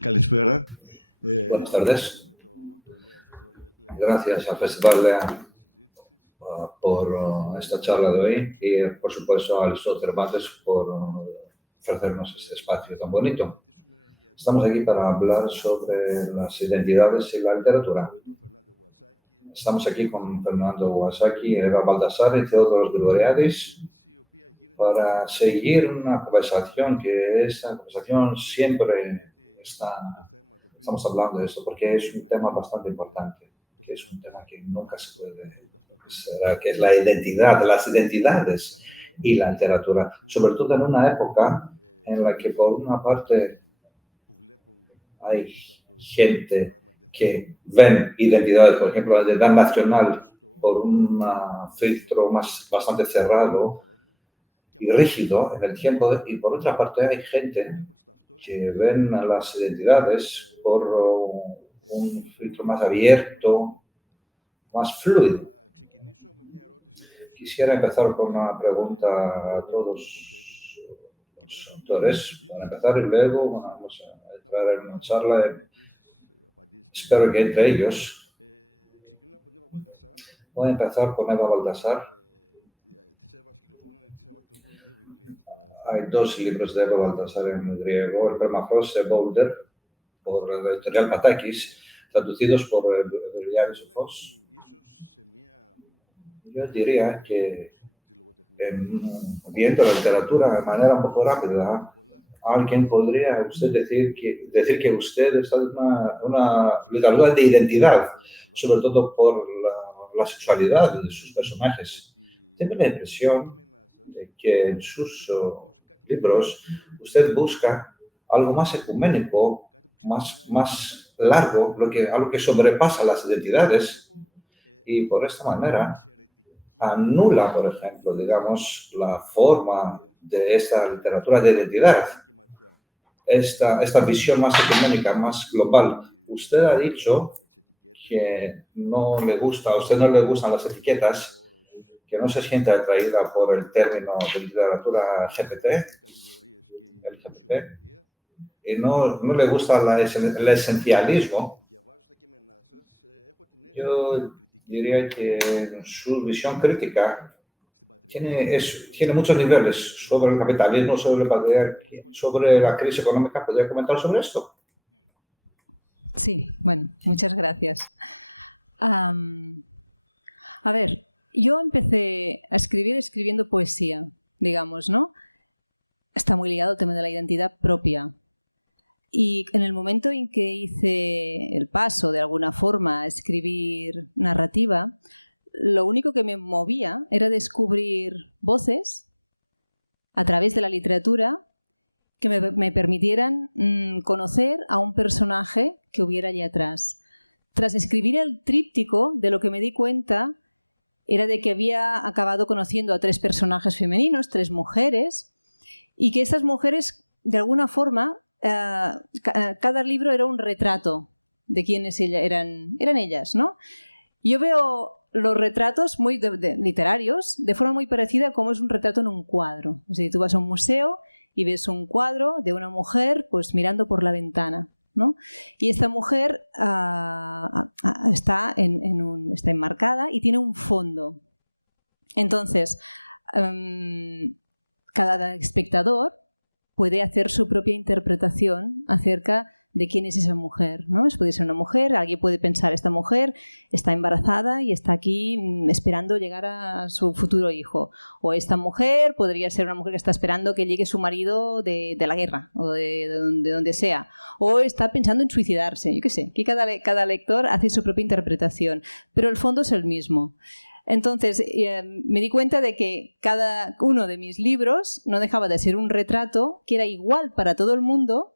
Καλησπέρα. Buenas tardes. Gracias al Festival Lea por esta charla de hoy y, por supuesto, a Aristóteles Cervantes por ofrecernos este espacio tan bonito. Estamos aquí para hablar sobre las identidades y la literatura. Estamos aquí con Fernando Iwasaki, Eva Baldassarre y Theodoros Grigoriadis para seguir una conversación que esa conversación siempre estamos hablando de esto porque es un tema bastante importante, que es un tema que nunca se puede, que es la identidad, las identidades y la literatura, sobre todo en una época en la que por una parte hay gente que ven identidades, por ejemplo, la identidad nacional por un filtro bastante cerrado y rígido en el tiempo, y por otra parte hay gente que ven las identidades por un filtro más abierto, más fluido. Quisiera empezar con una pregunta a todos los autores, para empezar, y luego vamos a entrar en una charla. Espero que entre ellos. Voy a empezar con Eva Baldassarre. Hay dos libros de Eva Baldassarre en griego, el Permafrost de Boulder, por la editorial Patakis, traducidos por Eliade Sofos. Yo diría que, viendo la literatura de manera un poco rápida, alguien podría decir que usted está en una literatura de identidad, sobre todo por la sexualidad de sus personajes. Tengo la impresión de que en sus libros usted busca algo más ecuménico, más largo, algo que sobrepasa las identidades y por esta manera anula, por ejemplo, digamos, la forma de esta literatura de identidad, esta visión más ecuménica, más global. Usted ha dicho que a usted no le gustan las etiquetas, que no se siente atraída por el término de literatura LGBT, y no le gusta el esencialismo. Yo diría que su visión crítica tiene muchos niveles sobre el capitalismo, sobre la crisis económica. ¿Podría comentar sobre esto? Sí, bueno, muchas gracias. A ver, yo empecé a escribir escribiendo poesía, digamos, ¿no? Está muy ligado al tema de la identidad propia. Y en el momento en que hice el paso, de alguna forma, a escribir narrativa, lo único que me movía era descubrir voces a través de la literatura que me permitieran conocer a un personaje que hubiera allí atrás. Tras escribir el tríptico, de lo que me di cuenta era de que había acabado conociendo a 3 personajes femeninos, 3 mujeres, y que estas mujeres, de alguna forma, cada libro era un retrato de quiénes eran ellas, ¿no? Yo veo los retratos muy literarios de forma muy parecida a cómo es un retrato en un cuadro. Es decir, tú vas a un museo y ves un cuadro de una mujer pues mirando por la ventana, ¿no? Y esta mujer está enmarcada y tiene un fondo. Entonces, cada espectador puede hacer su propia interpretación acerca de quién es esa mujer, ¿no? Puede ser una mujer, alguien puede pensar, esta mujer está embarazada y está aquí esperando llegar a su futuro hijo. O esta mujer podría ser una mujer que está esperando que llegue su marido de la guerra o de donde sea. O está pensando en suicidarse, yo qué sé. Aquí cada lector hace su propia interpretación, pero el fondo es el mismo. Entonces, me di cuenta de que cada uno de mis libros no dejaba de ser un retrato que era igual para todo el mundo,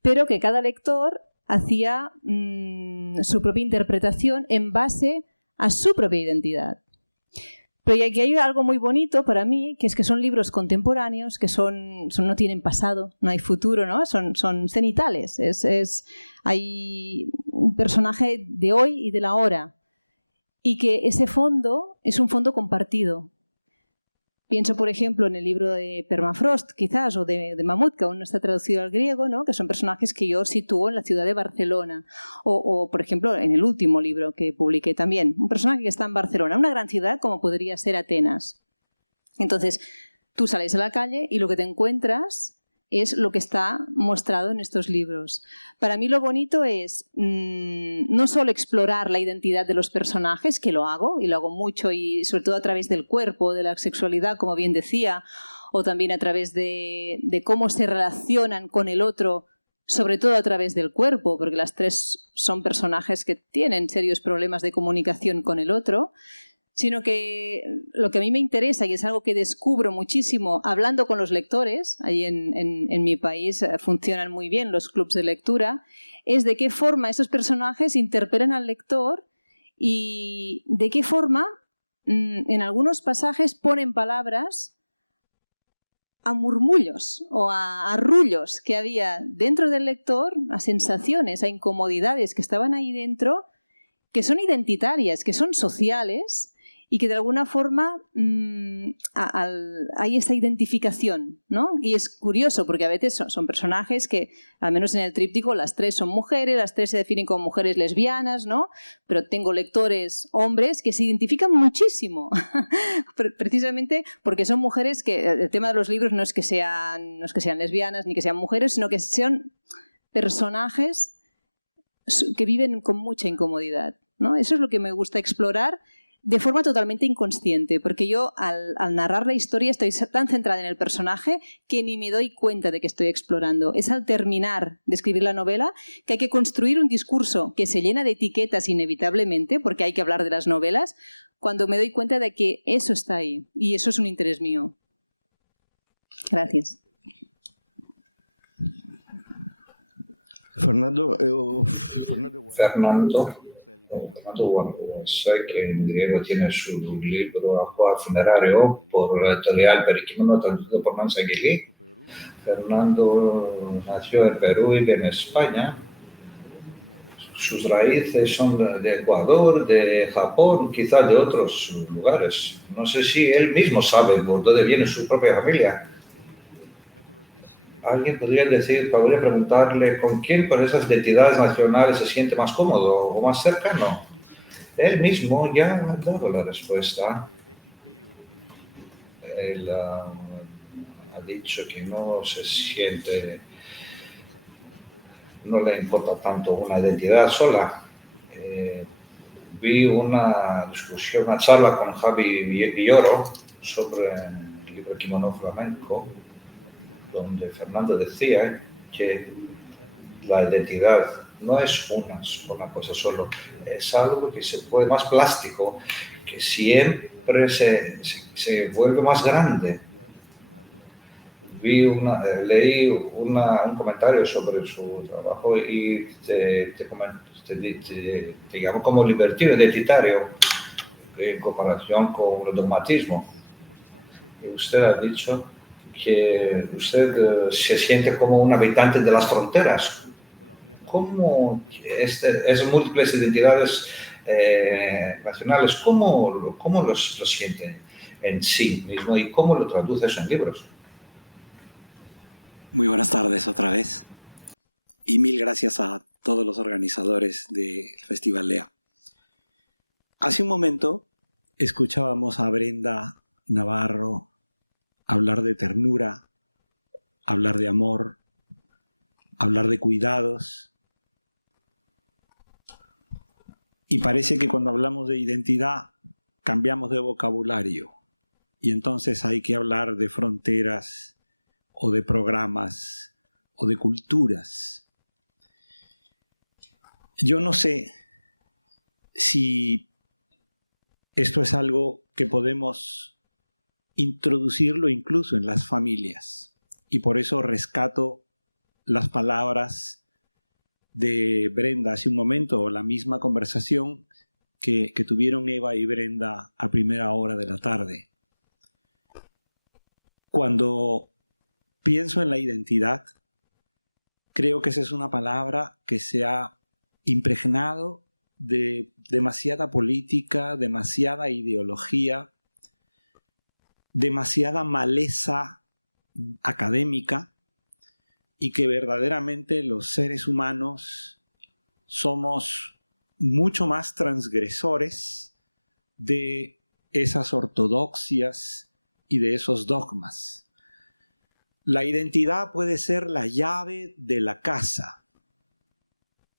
pero que cada lector hacía su propia interpretación en base a su propia identidad. Pero aquí hay algo muy bonito para mí, que es que son libros contemporáneos, que no tienen pasado, no hay futuro, ¿no? Son cenitales. Hay un personaje de hoy y de la hora. Y que ese fondo es un fondo compartido. Pienso, por ejemplo, en el libro de Permafrost, quizás, o de Mamut, que aún no está traducido al griego, ¿no? Que son personajes que yo sitúo en la ciudad de Barcelona. O, por ejemplo, en el último libro que publiqué también, un personaje que está en Barcelona, una gran ciudad como podría ser Atenas. Entonces, tú sales a la calle y lo que te encuentras es lo que está mostrado en estos libros. Para mí lo bonito es no solo explorar la identidad de los personajes, que lo hago, y lo hago mucho, y sobre todo a través del cuerpo, de la sexualidad, como bien decía, o también a través de cómo se relacionan con el otro, sobre todo a través del cuerpo, porque las tres son personajes que tienen serios problemas de comunicación con el otro, sino que lo que a mí me interesa, y es algo que descubro muchísimo hablando con los lectores, allí en mi país funcionan muy bien los clubs de lectura, es de qué forma esos personajes interpelan al lector y de qué forma en algunos pasajes ponen palabras a murmullos o a arrullos que había dentro del lector, a sensaciones, a incomodidades que estaban ahí dentro, que son identitarias, que son sociales, y que de alguna forma hay esa identificación, ¿no? Y es curioso porque a veces son personajes que, al menos en el tríptico, las tres son mujeres, las tres se definen como mujeres lesbianas, ¿no? Pero tengo lectores hombres que se identifican muchísimo, precisamente porque son mujeres que, el tema de los libros no es que sean lesbianas ni que sean mujeres, sino que sean personajes que viven con mucha incomodidad, ¿no? Eso es lo que me gusta explorar de forma totalmente inconsciente, porque yo al narrar la historia estoy tan centrada en el personaje que ni me doy cuenta de que estoy explorando. Es al terminar de escribir la novela que hay que construir un discurso que se llena de etiquetas inevitablemente, porque hay que hablar de las novelas, cuando me doy cuenta de que eso está ahí, y eso es un interés mío. Gracias. Fernando, sé que en griego tiene su libro Ajuar Funerario por la editorial Periquímono, traducido por Nancy Aguilí. Fernando nació en Perú y vive en España. Sus raíces son de Ecuador, de Japón, quizás de otros lugares. No sé si él mismo sabe por dónde viene su propia familia. Alguien podría preguntarle con quién por esas identidades nacionales se siente más cómodo o más cercano. Él mismo ya ha dado la respuesta. Él ha dicho que no se siente, no le importa tanto una identidad sola. Vi una discusión, una charla con Javi Villoro sobre el libro Kimono Flamenco, donde Fernando decía que la identidad no es una cosa solo, es algo que se puede, más plástico, que siempre se vuelve más grande. Leí un comentario sobre su trabajo y te llamo como libertino identitario en comparación con el dogmatismo. Usted ha dicho que usted se siente como un habitante de las fronteras. ¿Cómo esas múltiples identidades nacionales, cómo los siente en sí mismo y cómo lo traduce eso en libros? Muy buenas tardes otra vez y mil gracias a todos los organizadores del Festival Lea. Hace un momento escuchábamos a Brenda Navarro hablar de ternura, hablar de amor, hablar de cuidados. Y parece que cuando hablamos de identidad cambiamos de vocabulario y entonces hay que hablar de fronteras o de programas o de culturas. Yo no sé si esto es algo que podemos introducirlo incluso en las familias. Y por eso rescato las palabras de Brenda hace un momento, o la misma conversación que tuvieron Eva y Brenda a primera hora de la tarde. Cuando pienso en la identidad, creo que esa es una palabra que se ha impregnado de demasiada política, demasiada ideología, demasiada maleza académica y que verdaderamente los seres humanos somos mucho más transgresores de esas ortodoxias y de esos dogmas. La identidad puede ser la llave de la casa,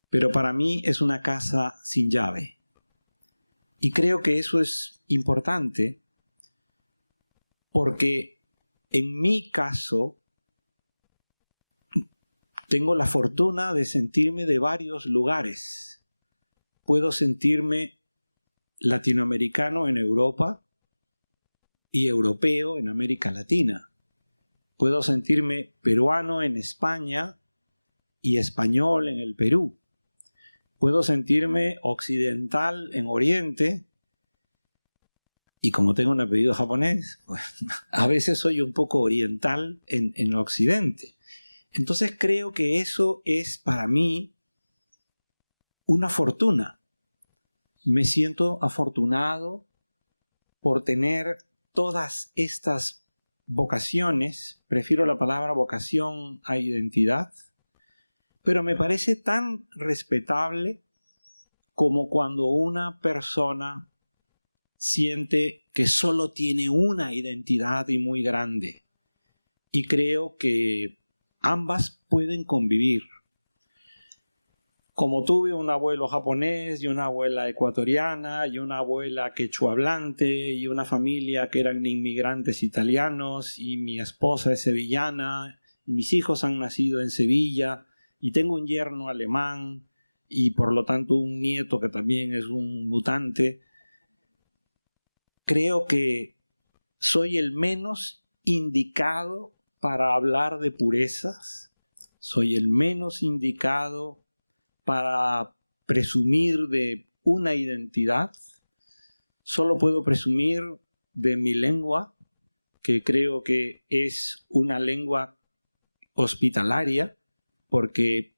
pero para mí es una casa sin llave. Y creo que eso es importante porque en mi caso tengo la fortuna de sentirme de varios lugares. Puedo sentirme latinoamericano en Europa y europeo en América Latina. Puedo sentirme peruano en España y español en el Perú. Puedo sentirme occidental en Oriente y como tengo un apellido japonés, pues, a veces soy un poco oriental en Occidente. Entonces creo que eso es para mí una fortuna. Me siento afortunado por tener todas estas vocaciones. Prefiero la palabra vocación a identidad. Pero me parece tan respetable como cuando una persona siente que solo tiene una identidad y muy grande. Y creo que ambas pueden convivir. Como tuve un abuelo japonés y una abuela ecuatoriana y una abuela quechua hablante y una familia que eran inmigrantes italianos y mi esposa es sevillana y mis hijos han nacido en Sevilla y tengo un yerno alemán y por lo tanto un nieto que también es un mutante, creo que soy el menos indicado para hablar de purezas, soy el menos indicado para presumir de una identidad, solo puedo presumir de mi lengua, que creo que es una lengua hospitalaria, porque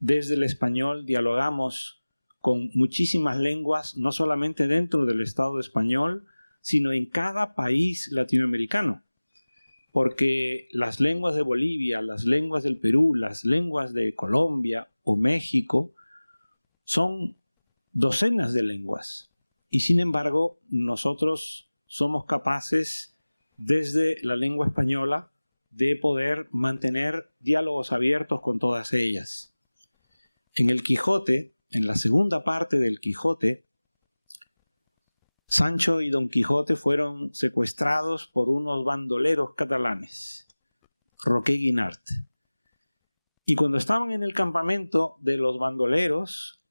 desde el español dialogamos con muchísimas lenguas, no solamente dentro del Estado español, sino en cada país latinoamericano. Porque las lenguas de Bolivia, las lenguas del Perú, las lenguas de Colombia o México son docenas de lenguas. Y sin embargo, nosotros somos capaces, desde la lengua española, de poder mantener diálogos abiertos con todas ellas. En el Quijote, en la segunda parte del Quijote, Sancho y Don Quijote fueron secuestrados por unos bandoleros catalanes, Roqué Guinart. Y cuando estaban en el campamento de los bandoleros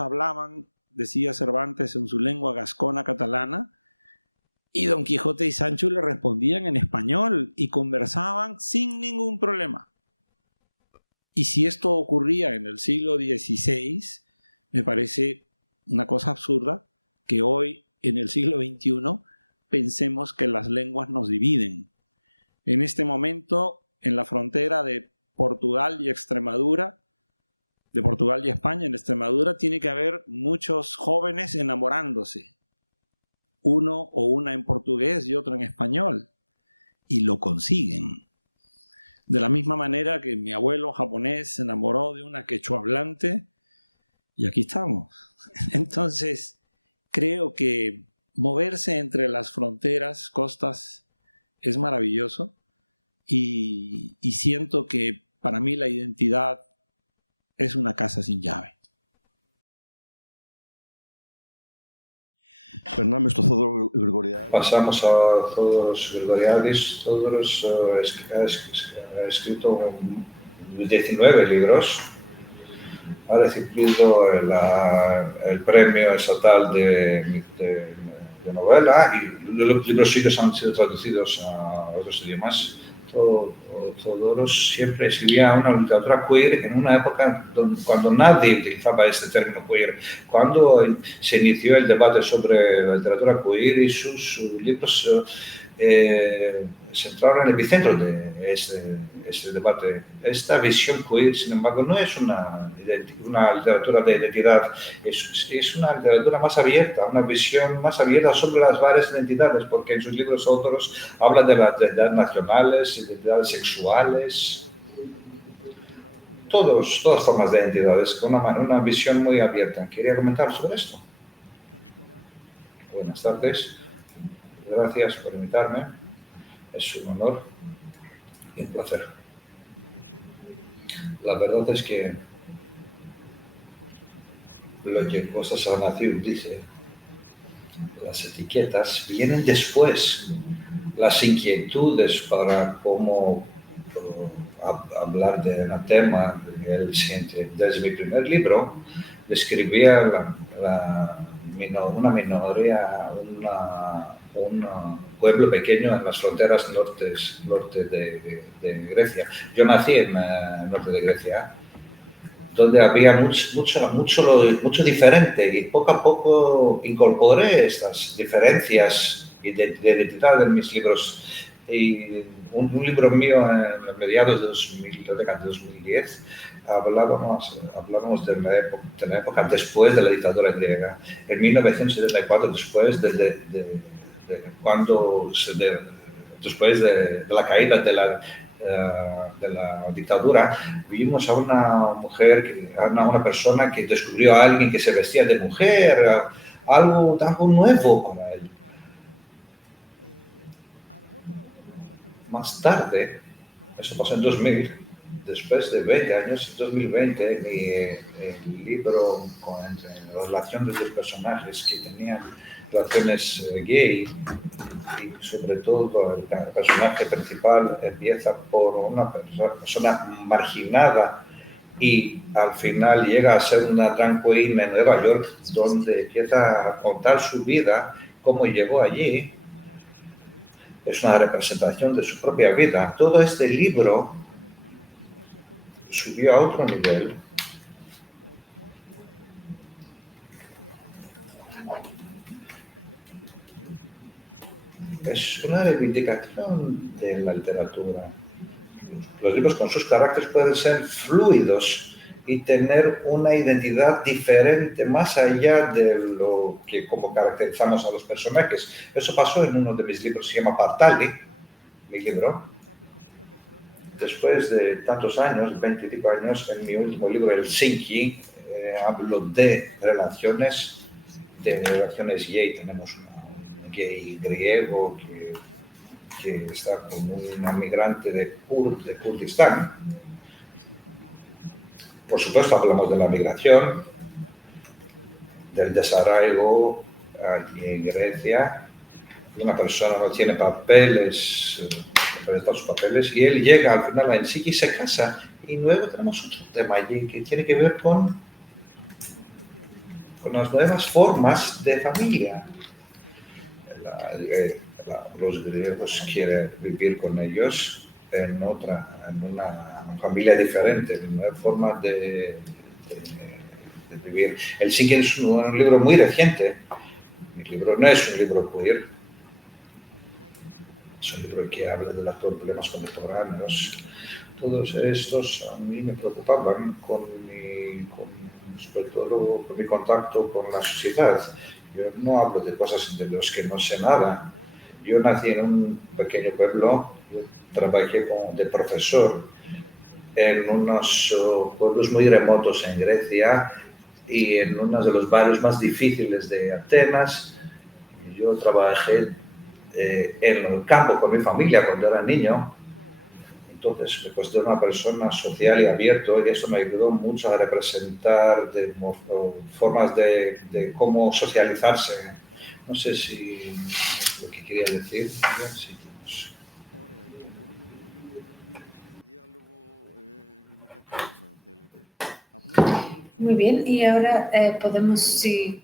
hablaban, decía Cervantes, en su lengua gascona catalana, y Don Quijote y Sancho le respondían en español y conversaban sin ningún problema. Y si esto ocurría en el siglo XVI, me parece una cosa absurda que hoy, en el siglo XXI, pensemos que las lenguas nos dividen. En este momento, en la frontera de Portugal y Extremadura, de Portugal y España, en Extremadura, tiene que haber muchos jóvenes enamorándose. Uno o una en portugués y otro en español. Y lo consiguen. De la misma manera que mi abuelo japonés se enamoró de una quechua hablante, y aquí estamos. Entonces, creo que moverse entre las fronteras, costas, es maravilloso y siento que para mí la identidad es una casa sin llave. Περνάμε στο Θόδωρο Γρηγοριάδη. Pasamos a Theodoros Grigoriadis. Theodoros ha escrito 19 libros. Ha recibido el premio estatal de novela y los libros suyos han sido traducidos a otros idiomas. Todo Theodoros siempre escribía una literatura queer en una época cuando nadie utilizaba este término queer, cuando se inició el debate sobre la literatura queer y sus libros se entraron en el epicentro de ese debate. Esta visión queer, sin embargo, no es una literatura de identidad, es una literatura más abierta, una visión más abierta sobre las varias identidades, porque en sus libros otros hablan de las identidades nacionales, identidades sexuales, todas formas de identidades, con una visión muy abierta. ¿Quería comentar sobre esto? Buenas tardes. Gracias por invitarme. Es un honor y un placer. La verdad es que lo que Kostas Athanasiou dice, las etiquetas vienen después. Las inquietudes para cómo hablar de un tema, él siente. Desde mi primer libro, describía una minoría, un pueblo pequeño en las fronteras norte de Grecia. Yo nací en el norte de Grecia, donde había mucho diferente, y poco a poco incorporé estas diferencias de identidad en mis libros. Y un libro mío en mediados de 2010 hablábamos de la época después de la dictadura griega, en 1974, después después de la caída de la dictadura, vimos a una persona que descubrió a alguien que se vestía de mujer, algo nuevo para él. Más tarde, eso pasó en 2000, después de 20 años, en 2020, mi libro con la relación de los personajes que tenían relaciones gay, y sobre todo el personaje principal empieza por una persona marginada y al final llega a ser una drag queen en Nueva York, donde empieza a contar su vida, cómo llegó allí. Es una representación de su propia vida. Todo este libro subió a otro nivel. Es una reivindicación de la literatura. Los libros con sus caracteres pueden ser fluidos y tener una identidad diferente más allá de lo que como caracterizamos a los personajes. Eso pasó en uno de mis libros, se llama Partali, mi libro. Después de tantos años, 20 y pico años, en mi último libro, Helsinki, hablo de relaciones gay. Tenemos un gay griego que está como una migrante de Kurdistán. Por supuesto, hablamos de la migración, del desarraigo aquí en Grecia. Una persona no tiene papeles, presenta sus papeles, y él llega al final a Helsinki y se casa. Y luego tenemos otro tema allí que tiene que ver con las nuevas formas de familia. Los griegos quieren vivir con ellos en una familia diferente, en una forma de vivir. Helsinki es un libro muy reciente. Mi libro no es un libro queer, es un libro que habla de los problemas contemporáneos. Todos estos a mí me preocupaban sobre todo con mi contacto con la sociedad. Yo no hablo de cosas de las que no sé nada. Yo nací en un pequeño pueblo, yo trabajé de profesor en unos pueblos muy remotos en Grecia y en uno de los barrios más difíciles de Atenas. Yo trabajé en el campo con mi familia cuando era niño. Entonces me considero una persona social y abierto, y eso me ayudó mucho a representar formas de cómo socializarse. No sé si lo que quería decir. Muy bien, y ahora podemos, si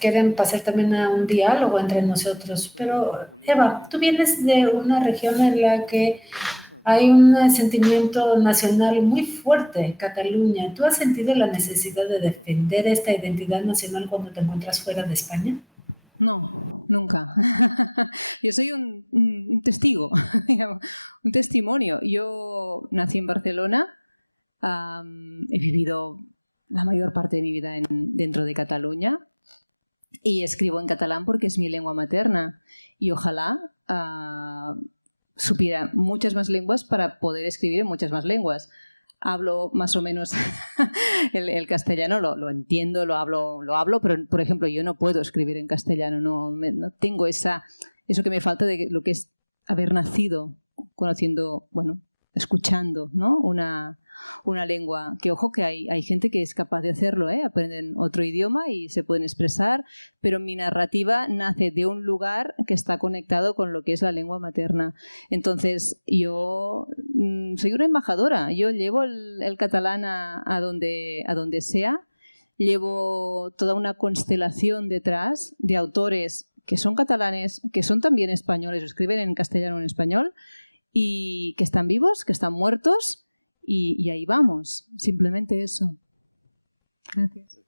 quieren, pasar también a un diálogo entre nosotros. Pero, Eva, tú vienes de una región en la que hay un sentimiento nacional muy fuerte en Cataluña. ¿Tú has sentido la necesidad de defender esta identidad nacional cuando te encuentras fuera de España? No, nunca. Yo soy un testigo, un testimonio. Yo nací en Barcelona, he vivido la mayor parte de mi vida dentro de Cataluña y escribo en catalán porque es mi lengua materna y ojalá supiera muchas más lenguas para poder escribir en muchas más lenguas. Hablo más o menos el castellano, lo entiendo, lo hablo, pero por ejemplo yo no puedo escribir en castellano, no tengo eso que me falta de lo que es haber nacido conociendo, bueno, escuchando, ¿no? Una lengua, que ojo que hay gente que es capaz de hacerlo, aprenden otro idioma y se pueden expresar, pero mi narrativa nace de un lugar que está conectado con lo que es la lengua materna. Entonces yo soy una embajadora, yo llevo el catalán a donde sea, llevo toda una constelación detrás de autores que son catalanes, que son también españoles, o escriben en castellano o en español, y que están vivos, que están muertos, y ahí vamos, simplemente eso. Gracias.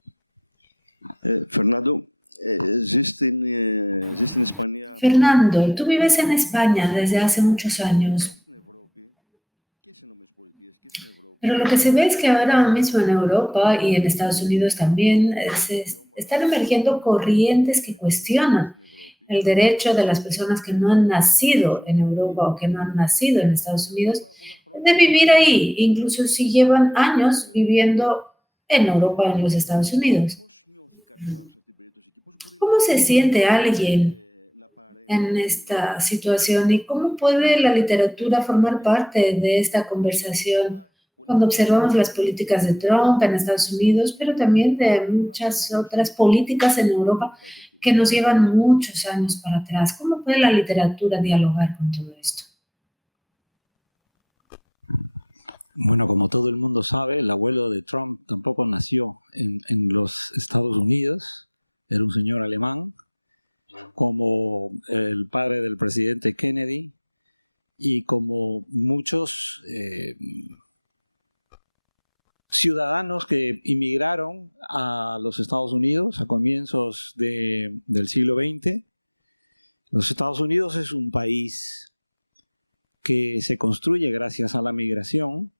Fernando, existe en España... Fernando, tú vives en España desde hace muchos años, pero lo que se ve es que ahora mismo en Europa y en Estados Unidos también están emergiendo corrientes que cuestionan el derecho de las personas que no han nacido en Europa o que no han nacido en Estados Unidos de vivir ahí, incluso si llevan años viviendo en Europa o en los Estados Unidos. ¿Cómo se siente alguien en esta situación y cómo puede la literatura formar parte de esta conversación cuando observamos las políticas de Trump en Estados Unidos, pero también de muchas otras políticas en Europa que nos llevan muchos años para atrás? ¿Cómo puede la literatura dialogar con todo esto? Bueno, como todo el mundo sabe, el abuelo de Trump tampoco nació en los Estados Unidos, era un señor alemán, como el padre del presidente Kennedy y como muchos ciudadanos que inmigraron a los Estados Unidos a comienzos del siglo XX. Los Estados Unidos es un país que se construye gracias a la migración.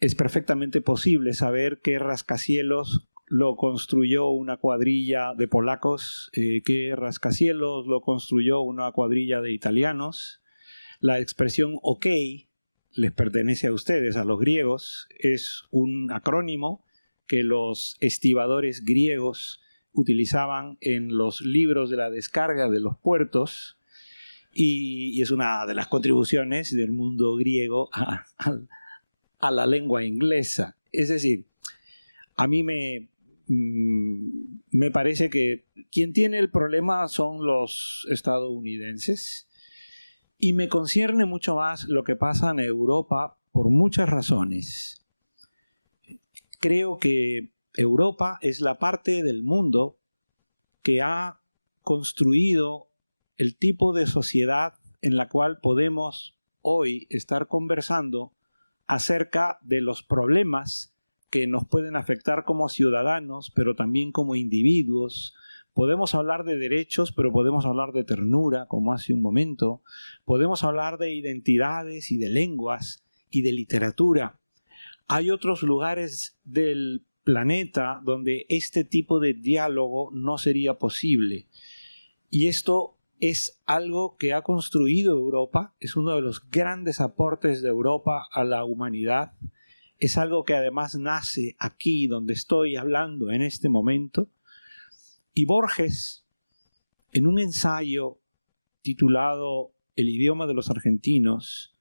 Es perfectamente posible saber qué rascacielos lo construyó una cuadrilla de polacos, qué rascacielos lo construyó una cuadrilla de italianos. La expresión OK les pertenece a ustedes, a los griegos. Es un acrónimo que los estibadores griegos utilizaban en los libros de la descarga de los puertos y es una de las contribuciones del mundo griego a la lengua inglesa. Es decir, a mí me parece que quien tiene el problema son los estadounidenses y me concierne mucho más lo que pasa en Europa por muchas razones. Creo que Europa es la parte del mundo que ha construido el tipo de sociedad en la cual podemos hoy estar conversando acerca de los problemas que nos pueden afectar como ciudadanos, pero también como individuos. Podemos hablar de derechos, pero podemos hablar de ternura, como hace un momento. Podemos hablar de identidades y de lenguas y de literatura. Hay otros lugares del planeta donde este tipo de diálogo no sería posible. Y esto es algo que ha construido Europa, es uno de los grandes aportes de Europa a la humanidad. Es algo que además nace aquí donde estoy hablando en este momento. Y Borges, en un ensayo titulado El idioma de los argentinos,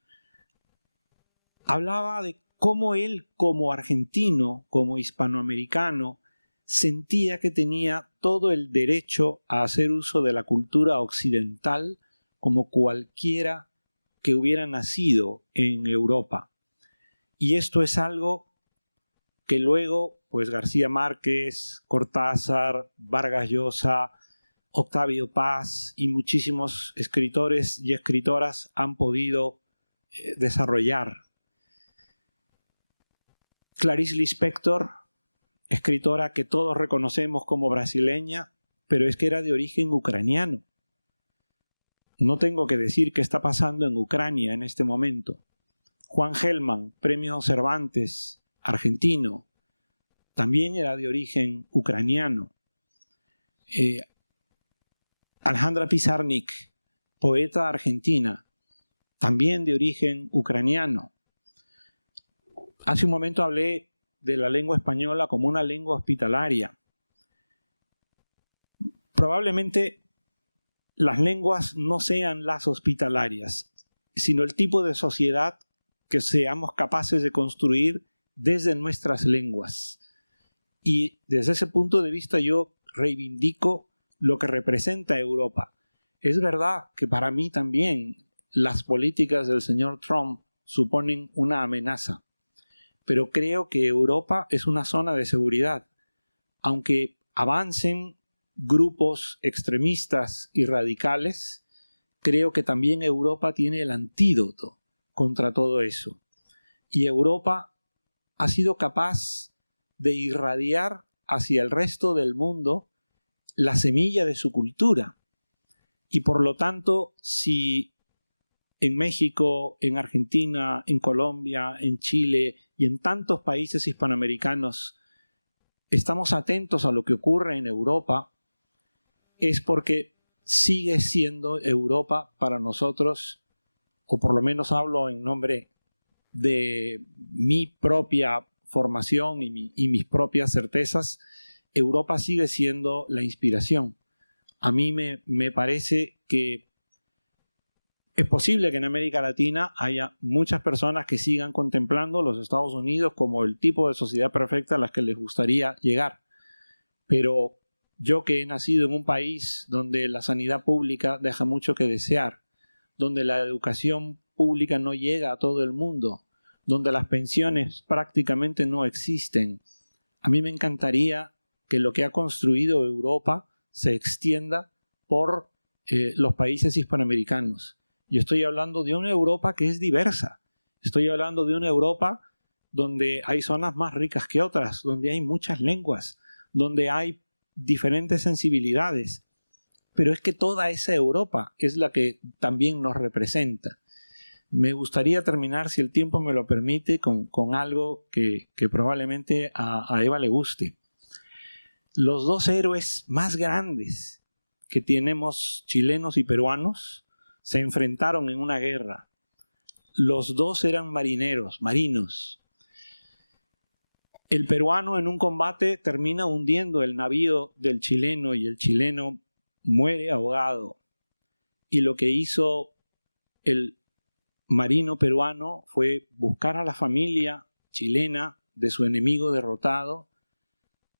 hablaba de cómo él, como argentino, como hispanoamericano, sentía que tenía todo el derecho a hacer uso de la cultura occidental como cualquiera que hubiera nacido en Europa. Y esto es algo que luego, pues García Márquez, Cortázar, Vargas Llosa, Octavio Paz y muchísimos escritores y escritoras han podido desarrollar. Clarice Lispector, escritora que todos reconocemos como brasileña, pero es que era de origen ucraniano. No tengo que decir qué está pasando en Ucrania en este momento. Juan Gelman, premio Cervantes, argentino, también era de origen ucraniano. Alejandra Pizarnik, poeta argentina, también de origen ucraniano. Hace un momento hablé de la lengua española como una lengua hospitalaria. Probablemente las lenguas no sean las hospitalarias, sino el tipo de sociedad que seamos capaces de construir desde nuestras lenguas. Y desde ese punto de vista yo reivindico lo que representa Europa. Es verdad que para mí también las políticas del señor Trump suponen una amenaza, pero creo que Europa es una zona de seguridad. Aunque avancen grupos extremistas y radicales, creo que también Europa tiene el antídoto contra todo eso. Y Europa ha sido capaz de irradiar hacia el resto del mundo la semilla de su cultura. Y por lo tanto, si en México, en Argentina, en Colombia, en Chile y en tantos países hispanoamericanos estamos atentos a lo que ocurre en Europa, es porque sigue siendo Europa para nosotros, o por lo menos hablo en nombre de mi propia formación y mis propias certezas, Europa sigue siendo la inspiración. A mí me parece que es posible que en América Latina haya muchas personas que sigan contemplando los Estados Unidos como el tipo de sociedad perfecta a la que les gustaría llegar. Pero yo, que he nacido en un país donde la sanidad pública deja mucho que desear, donde la educación pública no llega a todo el mundo, donde las pensiones prácticamente no existen, a mí me encantaría que lo que ha construido Europa se extienda por los países hispanoamericanos. Yo estoy hablando de una Europa que es diversa. Estoy hablando de una Europa donde hay zonas más ricas que otras, donde hay muchas lenguas, donde hay diferentes sensibilidades. Pero es que toda esa Europa es la que también nos representa. Me gustaría terminar, si el tiempo me lo permite, con algo que probablemente a Eva le guste. Los dos héroes más grandes que tenemos, chilenos y peruanos, se enfrentaron en una guerra. Los dos eran marinos. El peruano en un combate termina hundiendo el navío del chileno y el chileno muere ahogado. Y lo que hizo el marino peruano fue buscar a la familia chilena de su enemigo derrotado,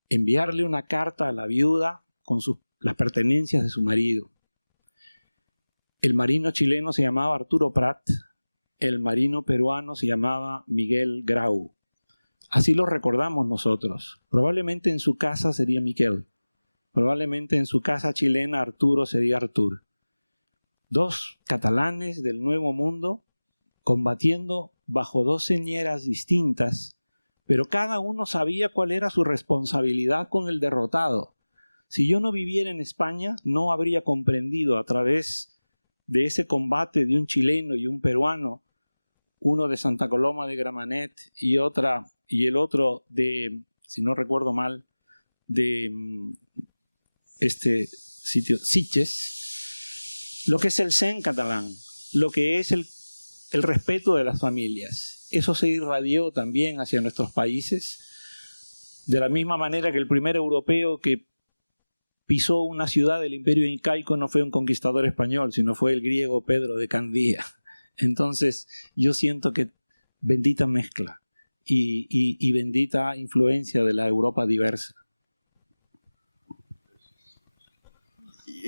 enviarle una carta a la viuda con las pertenencias de su marido. El marino chileno se llamaba Arturo Prat, el marino peruano se llamaba Miguel Grau. Así lo recordamos nosotros. Probablemente en su casa sería Miguel. Probablemente en su casa chilena Arturo sería Artur. Dos catalanes del Nuevo Mundo combatiendo bajo dos señeras distintas, pero cada uno sabía cuál era su responsabilidad con el derrotado. Si yo no viviera en España, no habría comprendido a través de ese combate de un chileno y un peruano, uno de Santa Coloma de Gramenet y el otro de, si no recuerdo mal, de este sitio, Sitges, lo que es el zen catalán, lo que es el respeto de las familias. Eso se irradió también hacia nuestros países, de la misma manera que el primer europeo que pisó una ciudad del Imperio Incaico no fue un conquistador español, sino fue el griego Pedro de Candía. Entonces, yo siento que bendita mezcla y bendita influencia de la Europa diversa.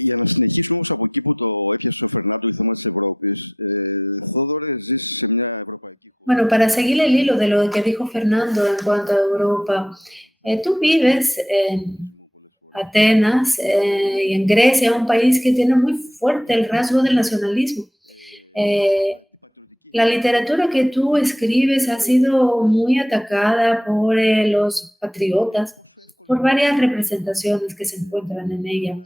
Για να συνεχίσουμε όμως από εκεί που το έπιασε ο Φερνάντο, το θέμα της Ευρώπης, Θόδωρε, ζεις σε μια ευρωπαϊκή χώρα. Bueno, para seguir el hilo de lo que dijo Fernando en cuanto a Europa, tú vives en Atenas y en Grecia, un país que tiene muy fuerte el rasgo del nacionalismo. la literatura que tú escribes ha sido muy atacada por los patriotas, por varias representaciones que se encuentran en ella.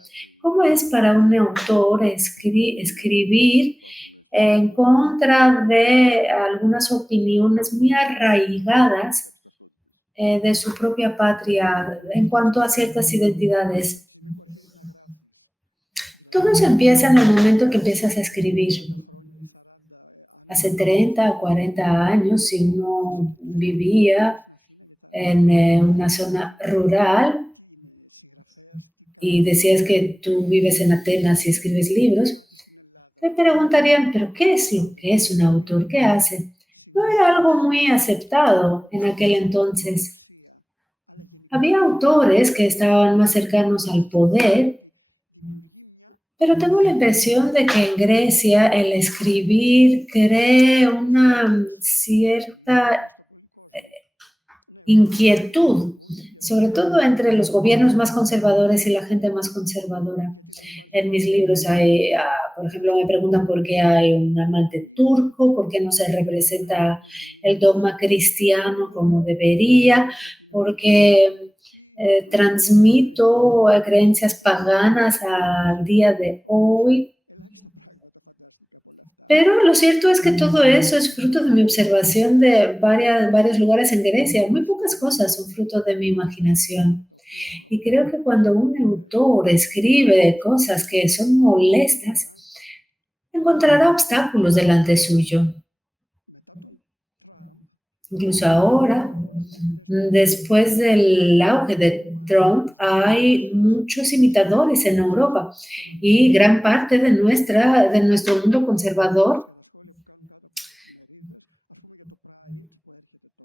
¿Cómo es para un autor escribir en contra de algunas opiniones muy arraigadas de su propia patria en cuanto a ciertas identidades? Todo eso empieza en el momento que empiezas a escribir. Hace 30 o 40 años, si uno vivía en una zona rural y decías que tú vives en Atenas y escribes libros, te preguntarían, ¿pero qué es lo que es un autor? ¿Qué hace? No era algo muy aceptado en aquel entonces. Había autores que estaban más cercanos al poder, pero tengo la impresión de que en Grecia el escribir crea una cierta inquietud, sobre todo entre los gobiernos más conservadores y la gente más conservadora. En mis libros hay, por ejemplo, me preguntan por qué hay un amante turco, por qué no se representa el dogma cristiano como debería, por qué transmito creencias paganas al día de hoy. Pero lo cierto es que todo eso es fruto de mi observación de varios lugares en Grecia. Muy pocas cosas son fruto de mi imaginación. Y creo que cuando un autor escribe cosas que son molestas, encontrará obstáculos delante suyo. Incluso ahora, después del auge de Trump, hay muchos imitadores en Europa y gran parte de nuestro mundo conservador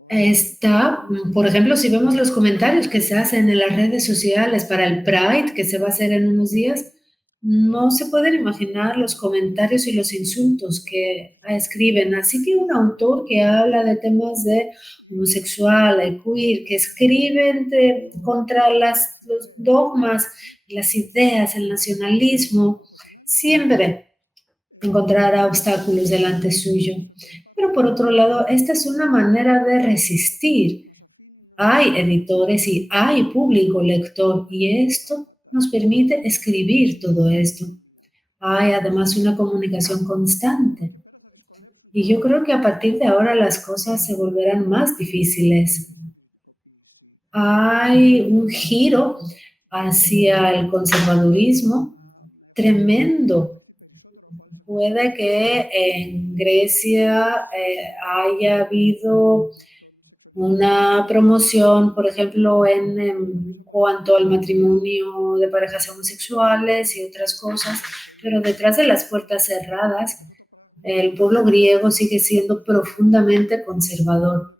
está, por ejemplo, si vemos los comentarios que se hacen en las redes sociales para el Pride, que se va a hacer en unos días, no se pueden imaginar los comentarios y los insultos que escriben. Así que un autor que habla de temas de homosexual, queer, que escriben contra los dogmas, las ideas, el nacionalismo, siempre encontrará obstáculos delante suyo. Pero por otro lado, esta es una manera de resistir. Hay editores y hay público lector y esto nos permite escribir todo esto. Hay además una comunicación constante. Y yo creo que a partir de ahora las cosas se volverán más difíciles. Hay un giro hacia el conservadurismo tremendo. Puede que en Grecia haya habido una promoción, por ejemplo, en cuanto al matrimonio de parejas homosexuales y otras cosas, pero detrás de las puertas cerradas, el pueblo griego sigue siendo profundamente conservador.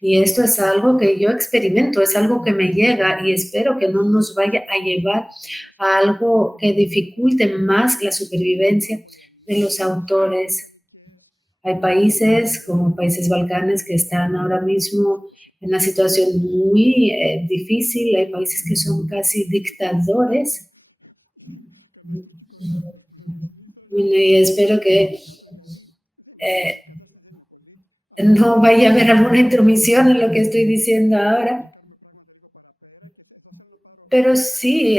Y esto es algo que yo experimento, es algo que me llega y espero que no nos vaya a llevar a algo que dificulte más la supervivencia de los autores. Hay países como países balcanes que están ahora mismo en una situación muy difícil, hay países que son casi dictadores. Y espero que no vaya a haber alguna intromisión en lo que estoy diciendo ahora. Pero sí,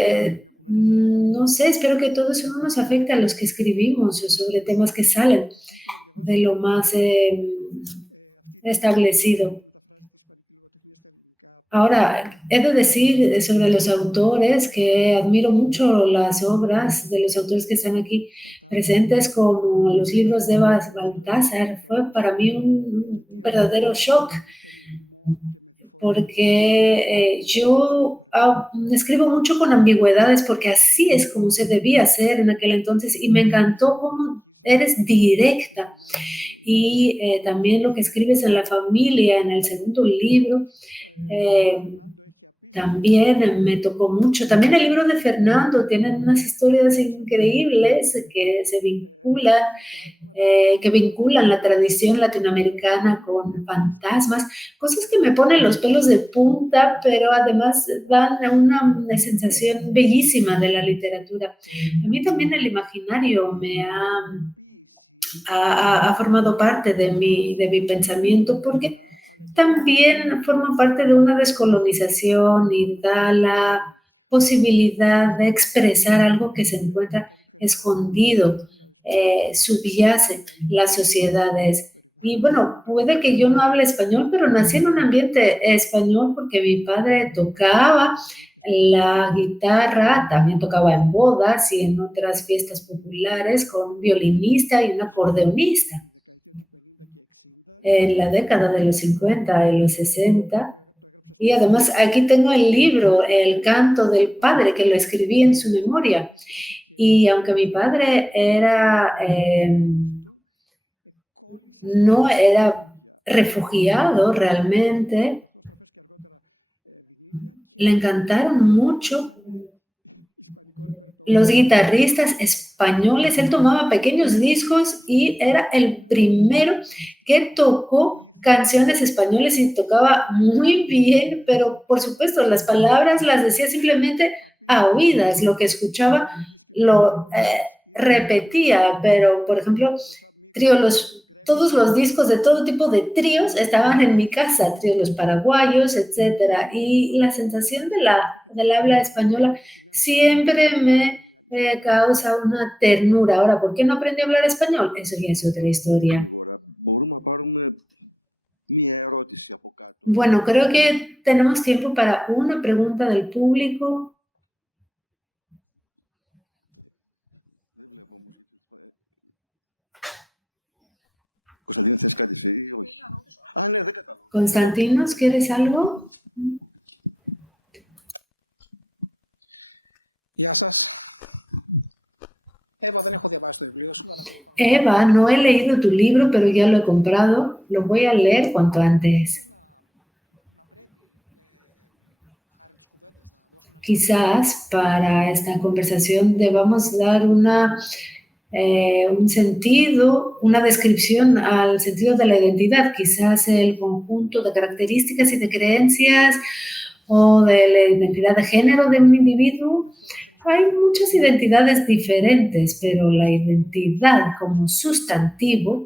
no sé, espero que todo eso no nos afecte a los que escribimos sobre temas que salen de lo más establecido. Ahora, he de decir sobre los autores que admiro mucho las obras de los autores que están aquí presentes, como los libros de Baltasar. Fue para mí un verdadero shock, porque yo escribo mucho con ambigüedades, porque así es como se debía hacer en aquel entonces, y me encantó cómo eres directa. Y también lo que escribes en La familia, en el segundo libro, también me tocó mucho. También el libro de Fernando tiene unas historias increíbles que se vinculan, que vinculan la tradición latinoamericana con fantasmas, cosas que me ponen los pelos de punta, pero además dan una sensación bellísima de la literatura. A mí también el imaginario me ha ha formado parte de mi pensamiento, porque también forma parte de una descolonización y da la posibilidad de expresar algo que se encuentra escondido, subyace las sociedades. Y bueno, puede que yo no hable español, pero nací en un ambiente español porque mi padre tocaba la guitarra, también tocaba en bodas y en otras fiestas populares con un violinista y un acordeonista. En la década de los 50 y los 60. Y además aquí tengo el libro, El canto del padre, que lo escribí en su memoria. Y aunque mi padre no era refugiado realmente, le encantaron mucho los guitarristas españoles. Él tomaba pequeños discos y era el primero que tocó canciones españoles y tocaba muy bien, pero por supuesto las palabras las decía simplemente a oídas, lo que escuchaba lo repetía, pero por ejemplo, todos los discos de todo tipo de tríos estaban en mi casa, tríos los paraguayos, etcétera, y la sensación del habla española siempre me causa una ternura. Ahora, ¿por qué no aprendí a hablar español? Eso ya es otra historia. Bueno, creo que tenemos tiempo para una pregunta del público. Κωνσταντίνε, θες κάτι εσύ ή όχι? Ναι, δεν κατάλαβα. Κωνσταντίνος, ¿quieres algo? Γεια σας. Εύα, δεν έχω διαβάσει το βιβλίο σου, αλλά... Eva, no he leído tu libro, pero ya lo he comprado. Lo voy a leer cuanto antes. Quizás para esta conversación debamos dar un sentido, una descripción al sentido de la identidad, quizás el conjunto de características y de creencias o de la identidad de género de un individuo. Hay muchas identidades diferentes, pero la identidad como sustantivo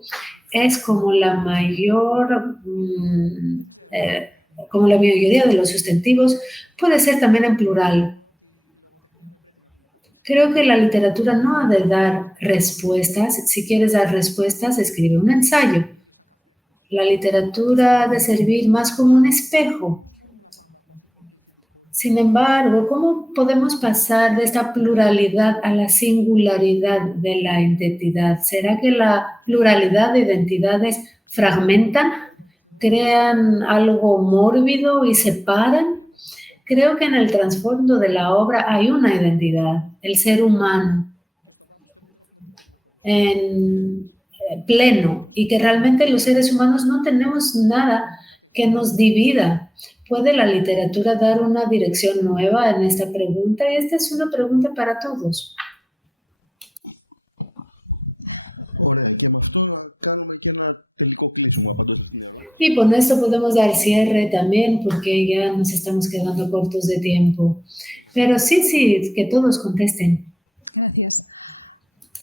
es como la mayoría de los sustantivos, puede ser también en plural. Creo que la literatura no ha de dar respuestas. Si quieres dar respuestas, escribe un ensayo. La literatura ha de servir más como un espejo. Sin embargo, ¿cómo podemos pasar de esta pluralidad a la singularidad de la identidad? ¿Será que la pluralidad de identidades fragmentan, crean algo mórbido y separan? Creo que en el trasfondo de la obra hay una identidad, el ser humano en pleno, y que realmente los seres humanos no tenemos nada que nos divida. ¿Puede la literatura dar una dirección nueva en esta pregunta? Y esta es una pregunta para todos. Ωραία, και με αυτό να κάνουμε και ένα τελικό κλείσιμο απαντώντας αυτήν την ερώτηση. Y con esto podemos dar cierre también porque ya nos estamos quedando cortos de tiempo. Pero sí, que todos contesten. Gracias.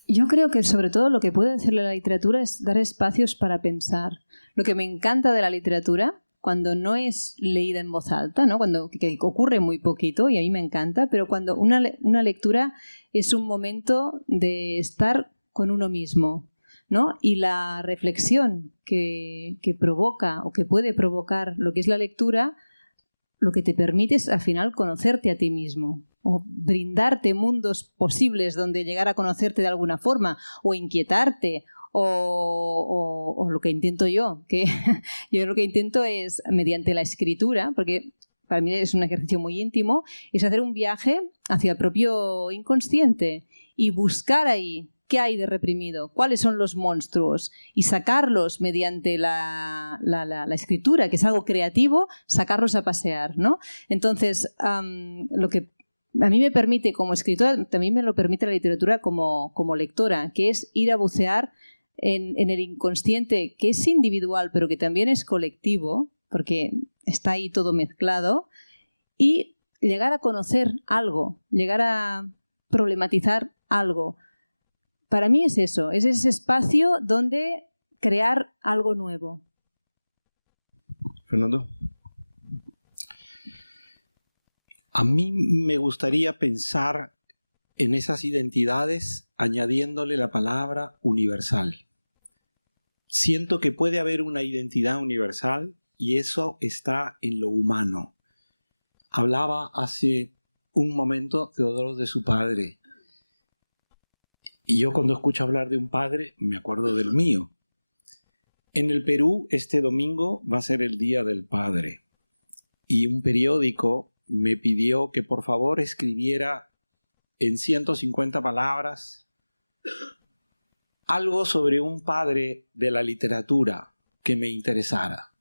Yo creo que sobre todo lo que puede hacer la literatura es dar espacios para pensar. Lo que me encanta de la literatura, cuando no es leída en voz alta, ¿no? Que ocurre muy poquito y a mí me encanta, pero cuando una lectura es un momento de estar con uno mismo, ¿no? Y la reflexión que provoca o que puede provocar lo que es la lectura, lo que te permite es al final conocerte a ti mismo o brindarte mundos posibles donde llegar a conocerte de alguna forma o inquietarte o lo que intento yo, que yo lo que intento es mediante la escritura, porque para mí es un ejercicio muy íntimo, es hacer un viaje hacia el propio inconsciente y buscar ahí qué hay de reprimido, cuáles son los monstruos y sacarlos mediante la escritura, que es algo creativo, sacarlos a pasear, ¿no? Entonces, lo que a mí me permite como escritora, también me lo permite la literatura como lectora, que es ir a bucear en el inconsciente, que es individual, pero que también es colectivo, porque está ahí todo mezclado, y llegar a conocer algo, llegar a problematizar algo, para mí es eso, es ese espacio donde crear algo nuevo. Fernando. A mí me gustaría pensar en esas identidades añadiéndole la palabra universal. Siento que puede haber una identidad universal y eso está en lo humano. Hablaba hace un momento Teodoro de su padre. Y yo cuando escucho hablar de un padre me acuerdo del mío. En el Perú este domingo va a ser el Día del Padre. Y un periódico me pidió que por favor escribiera en 150 palabras algo sobre un padre de la literatura que me interesara.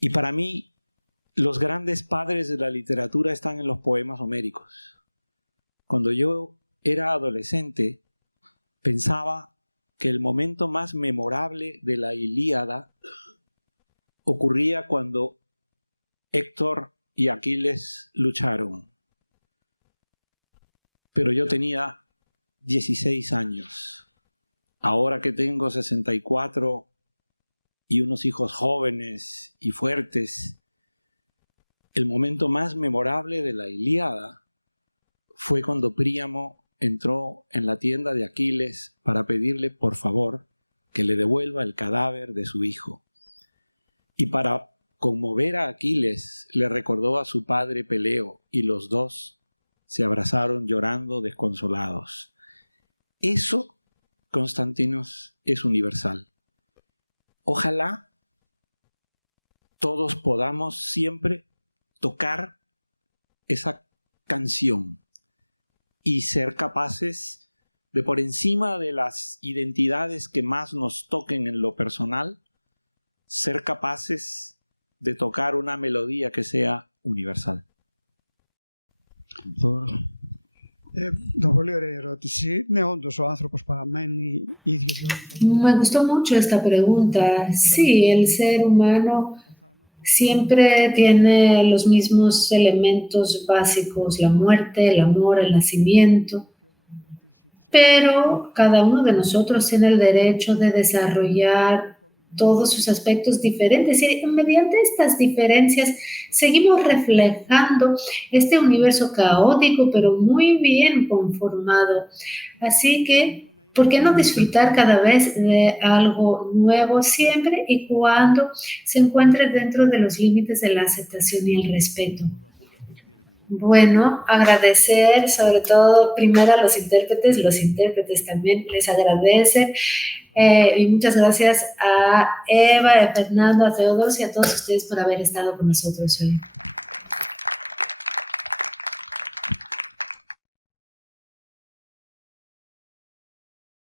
Y para mí, los grandes padres de la literatura están en los poemas homéricos. Cuando yo era adolescente, pensaba que el momento más memorable de la Ilíada ocurría cuando Héctor y Aquiles lucharon. Pero yo tenía 16 años. Ahora que tengo 64 y unos hijos jóvenes y fuertes, el momento más memorable de la Ilíada fue cuando Príamo entró en la tienda de Aquiles para pedirle por favor que le devuelva el cadáver de su hijo. Y para conmover a Aquiles le recordó a su padre Peleo y los dos se abrazaron llorando desconsolados. Eso, Constantinos, es universal. Ojalá todos podamos siempre tocar esa canción y ser capaces de, por encima de las identidades que más nos toquen en lo personal, ser capaces de tocar una melodía que sea universal. Πολύ ωραία ερώτηση. Ναι, όντως ο άνθρωπος παραμένει ίδιος. Me gustó mucho esta pregunta. Sí, el ser humano siempre tiene los mismos elementos básicos, la muerte, el amor, el nacimiento, pero cada uno de nosotros tiene el derecho de desarrollar todos sus aspectos diferentes y mediante estas diferencias seguimos reflejando este universo caótico pero muy bien conformado. Así que, ¿por qué no disfrutar cada vez de algo nuevo siempre y cuando se encuentre dentro de los límites de la aceptación y el respeto? Bueno, agradecer sobre todo primero a los intérpretes también les agradecen y muchas gracias a Eva, a Fernando, a Teodoro y a todos ustedes por haber estado con nosotros hoy.